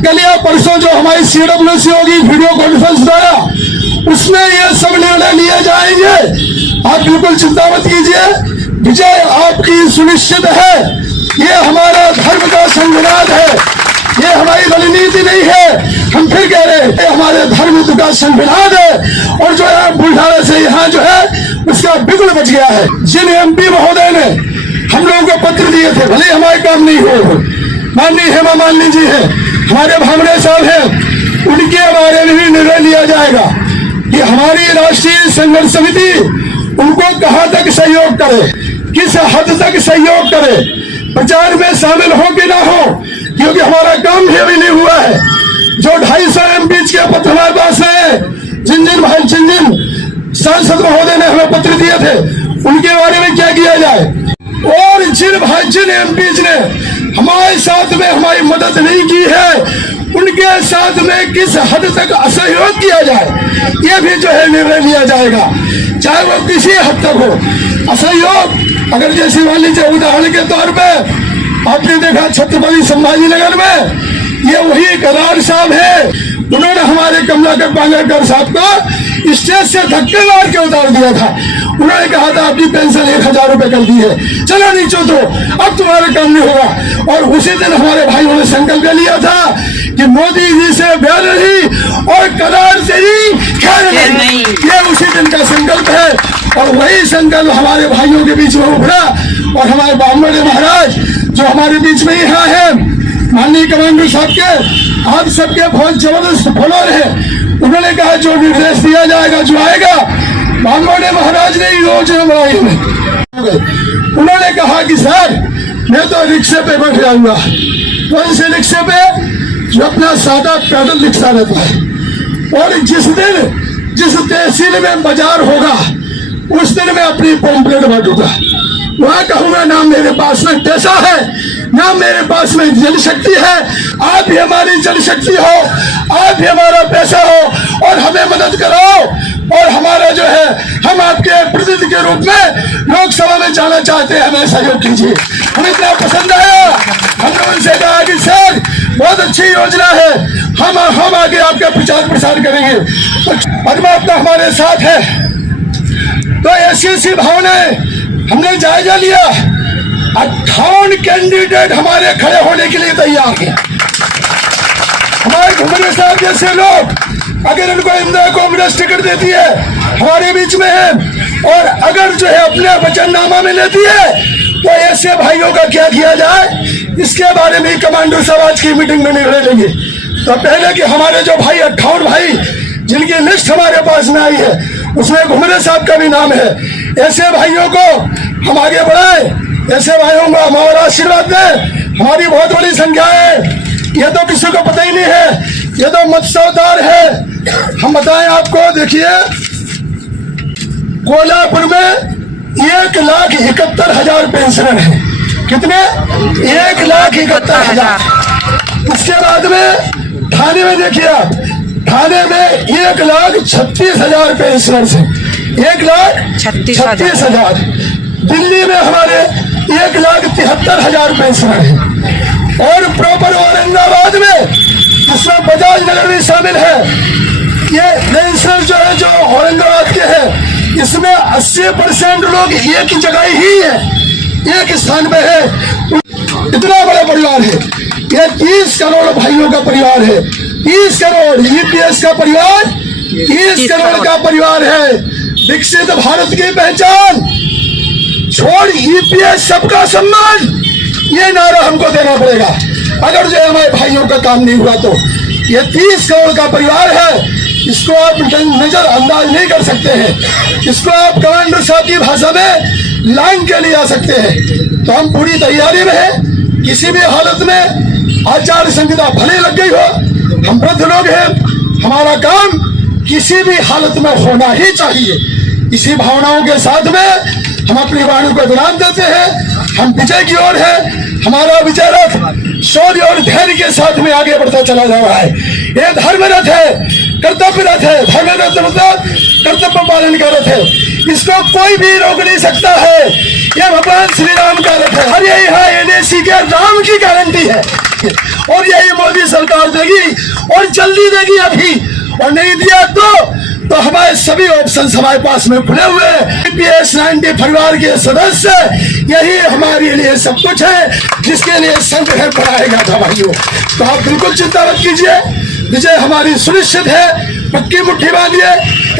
कल या परसों जो हमारी CWC होगी वीडियो कॉन्फ्रेंस द्वारा, उसमें ये सब निर्णय लिए जाएंगे। आप बिल्कुल चिंता मत कीजिए, विजय आपकी सुनिश्चित है। ये हमारा धर्म का संविधान है, ये हमारी रणनीति नहीं है। हम फिर कह रहे हैं, ये हमारे धर्म का संविधान है। और जो है बुलढाना से यहाँ जो है उसका बिल्कुल बच गया है। जिन MP महोदय ने हम लोगों को पत्र दिए थे, भले हमारे काम नहीं हो, माननीय हेमा मालिनी जी है, हमारे भामरे साहब हैं, उनके बारे में भी निर्णय लिया जाएगा कि हमारी राष्ट्रीय संघर्ष समिति उनको कहां तक सहयोग करे, किस हद तक सहयोग करे, प्रचार में शामिल हो कि ना हो, क्योंकि हमारा काम भी अभी नहीं हुआ है। जो 250 MP के पत्र हमारे पास है, जिन सांसद महोदय ने हमें पत्र दिए थे, उनके बारे में क्या किया जाए, और जिन MP ने हमारे साथ में हमारी मदद नहीं की है, उनके साथ में किस हद तक असहयोग किया जाए, ये भी जो है निर्णय लिया जाएगा, चाहे वो किसी हद तक हो। असहयोग अगर जैसे मान लीजिए उदाहरण के तौर पे आपने देखा छत्रपति संभाजी नगर में, ये वही करार साहब है, उन्होंने हमारे कमलाकर पांगरकर साहब को स्टेज से धक्के मार के उतार दिया था। उन्होंने कहा था आपकी पेंशन 1000 रुपए कर दी है, चलो नीचे उतरो, अब तुम्हारा काम नहीं होगा। और उसी दिन हमारे भाइयों ने संकल्प लिया था कि मोदी जी से बैर नहीं और करार से ही खैर नहीं। ये उसी दिन का संकल्प है, और वही संकल्प हमारे भाइयों के बीच में उभरा। और हमारे बामड़े महाराज जो हमारे बीच में यहाँ है, माननीय कमांडर साहब के, आप सबके बहुत जबरदस्त फॉलोअर है, उन्होंने कहा जो निर्देश दिया जाएगा, जो आएगा, बामड़े महाराज ने योजना बनाई है। उन्होंने कहा कि सर मैं तो रिक्शे पे बैठ जाऊंगा। कौन से रिक्शे पे? जो अपना सादा पैदल रिक्शा रहता है। और जिस तहसील में बाजार होगा, उस दिन मैं अपनी पंपलेट बांटूंगा। वहां कहूंगा ना मेरे पास में पैसा है, ना मेरे पास में जल शक्ति है, आप भी हमारी जल शक्ति हो, आप भी हमारा पैसा हो, और हमें मदद कराओ। और हमारा जो है, हम आपके प्रतिनिधि के रूप में लोकसभा में जाना चाहते हैं, हमें सहयोग कीजिए। हमें इतना पसंद आया, हमने उनसे कहा कि सर बहुत अच्छी योजना है, हम आगे आपका प्रचार प्रसार करेंगे। परमात्मा हमारे साथ है। तो ऐसी भाव ने हमने जायजा लिया, 58 कैंडिडेट हमारे खड़े होने के लिए तैयार हैं। हमारे घुमरे साहब जैसे लोग, अगर इनको इंदिरा कांग्रेस टिकट देती है, हमारे बीच में है, और अगर जो है अपने वचननामा में लेती है, तो ऐसे भाइयों का क्या किया जाए, इसके बारे में कमांडर साहब आज की मीटिंग में निर्णय लेंगे। तो पहले कि हमारे जो भाई 58 भाई जिनकी लिस्ट हमारे पास में आई है, उसमें घुमरे साहब का भी नाम है। ऐसे भाइयों को हम आगे बढ़ाएं, ऐसे भाइयों को हमारा आशीर्वाद दें। हमारी बहुत बड़ी संख्या है, ये तो किसी को पता ही नहीं है, ये तो मत्स्यदार है। हम बताएं आपको, देखिए कोल्हापुर में 1,71,000 पेंशनर हैं। कितने? 1,71,000। उसके बाद में थाने में देखिए आप, थाने में 1,36,000 पेंशनर्स हैं, 1,36,000। दिल्ली में हमारे 1,73,000 पेंशनर हैं। और प्रॉपर औरंगाबाद में, जिसमें बजाज नगर भी शामिल है, ये पेंशनर जो है, जो औरंगाबाद के हैं, इसमें 80% लोग एक ही जगह ही है, एक स्थान पे है। इतना बड़ा परिवार है, ये 30 करोड़ भाइयों का परिवार है। 30 करोड़ EPS का परिवार, 30 करोड़ का परिवार है। विकसित भारत की पहचान, छोड़ EPS सबका सम्मान, ये नारा हमको देना पड़ेगा। अगर जो हमारे भाइयों का काम नहीं हुआ तो ये 30 करोड़ का परिवार है, इसको आप नजरअंदाज नहीं कर सकते हैं। इसको आप कमांडर साहब की भाषा में लांग के लिए आ सकते हैं। तो हम पूरी तैयारी में हैं, किसी भी हालत में आचार संहिता भले लग गई हो, हम वृद्ध लोग हैं, हमारा काम किसी भी हालत में होना ही चाहिए। इसी भावनाओं के साथ में हम अपनी वाणी को विराम देते हैं। हम विजय की ओर है, हमारा विजय रथ शौर्य और धैर्य के साथ में आगे बढ़ता चला जा रहा है। ये धर्म रथ है, कर्तव्यरत है, धर्मरत मतलब कर्तव्य पालन का रथ है, इसको कोई भी रोक नहीं सकता है। ये भगवान श्री राम का रथ है और ये यहाँ एनएसी के राम की गारंटी है और यही मोदी सरकार देगी और जल्दी देगी अभी, और नहीं दिया तो हमारे सभी ऑप्शन हमारे पास में खुले हुए हैं। ईपीएस 90 परिवार के सदस्य यही हमारे लिए सब कुछ है, जिसके लिए संघर्ष बढ़ाएगा था भाइयों। तो आप बिल्कुल चिंता मत कीजिए, विजय हमारी सुनिश्चित है। पक्की मुट्ठी बांधिए,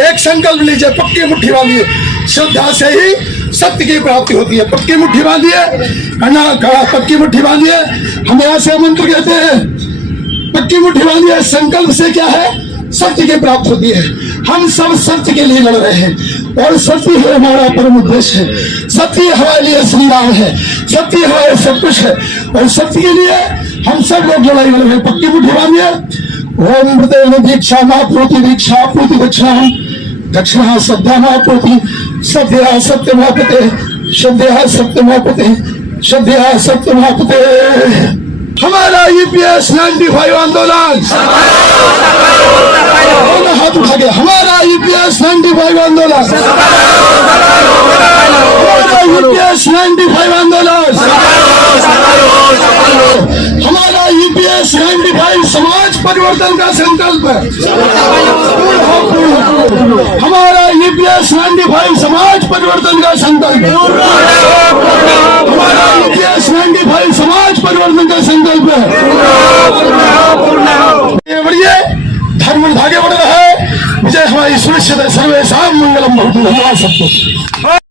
एक संकल्प लीजिए, पक्की मुट्ठी बांधिए, श्रद्धा से ही सत्य की प्राप्ति होती है। पक्की मुट्ठी बांधिए, पक्की मुट्ठी बांधिए। हम यहाँ से मंत्र कहते हैं, पक्की मुट्ठी बांधिए। संकल्प से क्या है, सत्य की प्राप्ति होती है। हम सब सत्य के लिए लड़ रहे हैं और सत्य है हमारा परम उद्देश्य है। सत्य हमारे लिए श्री राम है, सत्य हमारे सब कुछ है और सत्य के लिए हम सब लोग लड़ाई लड़ रहे हैं। पक्की मुट्ठी बांधिए। ओम मृदेव दीक्षा माप्रोति दीक्षा पूति दक्षिणा दक्षिणा सद्धामाप्रोति सद्या सत्यमापते श्रद्धया सत्यमापते श्रद्धया सत्यमापते। हमारा ईपीएस 95 आंदोलन हाथ उठा के, हमारा ईपीएस 95 आंदोलन, हमारा ईपीएस 95 आंदोलन, हमारा ईपीएस 95 समाज परिवर्तन का संकल्प है। हमारा ईपीएस 95 समाज परिवर्तन का संकल्प है। हमारा ईपीएस 95 समाज परिवर्तन का संकल्प है। ये बढ़िए धर्म आगे बढ़ रहा है, विजय हमारी सुनिश्चित है। सर्वेशाम मंगलम भवतु। धन्यवाद सबको।